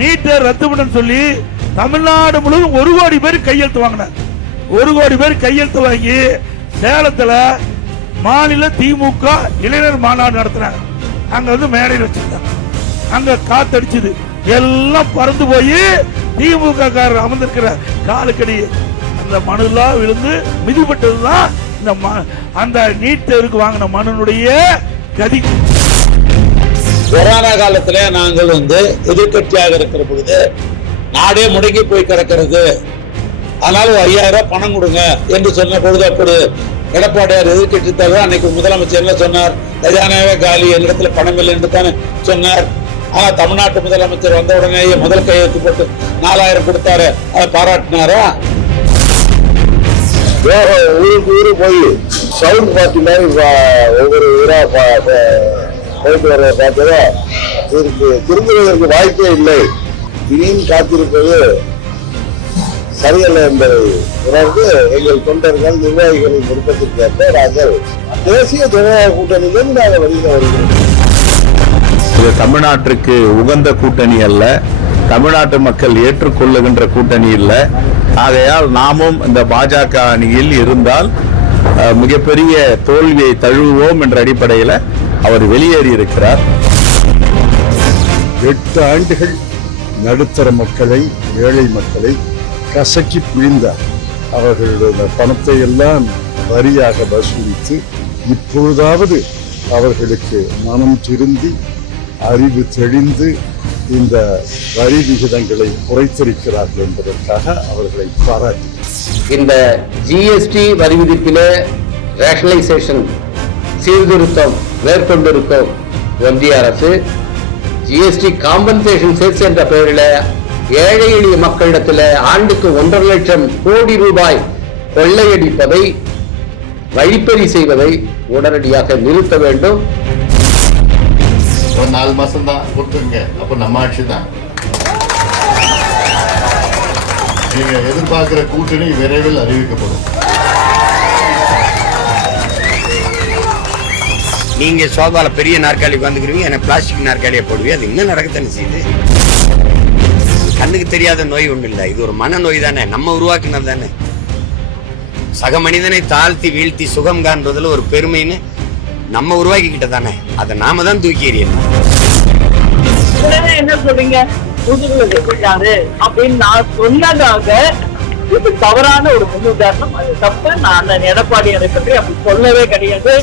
நீட்டை ரத்து பண்ண சொல்லி தமிழ்நாடு முழுவதும் 1 கோடி பேர் கையெழுத்து வாங்கினார். 1 கோடி பேர் கையெழுத்து வாங்கி சேலத்துல மாநில திமுக இளைஞர் மாநாடு நடத்தினாங்க. அங்க வந்து மேடையில் வச்சிருந்தாங்க. அங்க காத்தடிச்சது எல்லாம் பறந்து போய் திமுக காரர் அமர்ந்திருக்கிற காலுக்கடி அந்த மனுலாம் விழுந்து மிதிப்பட்டதுதான் இந்த அந்த நீட்டருக்கு வாங்கின மனுனுடைய கதி. கொரோனா காலத்துல நாங்கள் வந்து எதிர்கட்சியாக இருக்கிற பொழுது நாடே முடங்கி போய் கிடக்கிறது, அதனால 5000 பணம் கொடுங்க என்று சொன்ன பொழுது அப்படி எடப்பாடியார் எதிர்கட்சி தலைவர் அன்னைக்கு முதலமைச்சர் என்ன சொன்னார்? கஜானாவே காலி, என்னிடத்துல பணம் இல்லை என்று தானே சொன்னார். ஆனா தமிழ்நாட்டு முதலமைச்சர் வந்த உடனே முதல் கையெழுத்து போட்டு 4000 கொடுத்தாரு. அதை பாராட்டினாரா? ஊருக்கு ஊரு போய் சவுண்ட் பார்ட்டி மாதிரி ஒவ்வொரு ஊரா போயிட்டு வர பார்த்ததா இதுக்கு திரும்புவதற்கு வாய்ப்பே இல்லை. இனியும் காத்திருப்பது சரியல்ல என்பதை உணர்ந்து எங்கள் தொண்டர்கள் நிர்வாகிகளின் விருப்பத்திற்கு ஏற்ப நாங்கள் தேசிய ஜனநாயக கூட்டணியிலிருந்து நாங்கள் வெளியில் வருகிறோம். இது தமிழ்நாட்டிற்கு உகந்த கூட்டணி அல்ல, தமிழ்நாட்டு மக்கள் ஏற்றுக்கொள்ளுகின்ற கூட்டணி இல்லை. ஆகையால் நாமும் இந்த பாஜக அணியில் இருந்தால் மிகப்பெரிய தோல்வியை தழுவுவோம் என்ற அடிப்படையில் அவர் வெளியேறி இருக்கிறார். 8 ஆண்டுகள் நடுத்தர மக்களை, ஏழை மக்களை கசக்கி பிழிந்தார். அவர்களுடைய பணத்தை எல்லாம் வரியாக வசூலித்து இப்பொழுதாவது அவர்களுக்கு மனம் திருந்தி அறிவு தெளிந்து இந்த வரி விகிதங்களை குறைத்திருக்கிறார்கள் என்பதற்காக அவர்களை பாராட்டி இந்த ஜிஎஸ்டி வரி விதிப்பிலே ரேஷனலைசேஷன் சீர்திருத்தம் மேற்கொண்டிருக்கும் ஒன்றிய அரசு ஜிஎஸ்டி காம்பன்சேஷன் செஸ் என்ற பெயரில் ஏழை எளிய மக்களிடத்தில் ஆண்டுக்கு 1.5 லட்சம் கோடி ரூபாய் கொள்ளையடிப்பதை, வழிப்பறி செய்வதை உடனடியாக நிறுத்த வேண்டும். ஒரு 4 மாசம் தான் கொடுத்துருங்க, அப்ப நம்ம ஆட்சி தான். நீங்க எதிர்பார்க்கிற கூட்டணி விரைவில் அறிவிக்கப்படும். நீங்க சோபால பெரிய நாற்காலி உட்காந்துக்கிறீங்க, எனக்கு பிளாஸ்டிக் நாற்காலியை போடுவீங்க. அது இன்னும் நடக்கத்தானே செய்யுது. கண்ணுக்கு தெரியாத நோய் ஒண்ணு இல்லை, இது ஒரு மனநோய் தானே, நம்ம உருவாக்குனது தானே. சக மனிதனை தாழ்த்தி வீழ்த்தி சுகம் காண்றதுல ஒரு பெருமைன்னு நம்ம உருவாக்கிக்கிட்ட தானே, அதை நாம தான் தூக்கி எறியணும். என்ன சொல்றீங்க அப்படின்னு நான் சொன்னதாக இது தவறான ஒரு முன்னுதாரணம். அது தப்பு. நான் எடப்பாடியாரை பற்றி அப்படி சொல்லவே கிடையாது.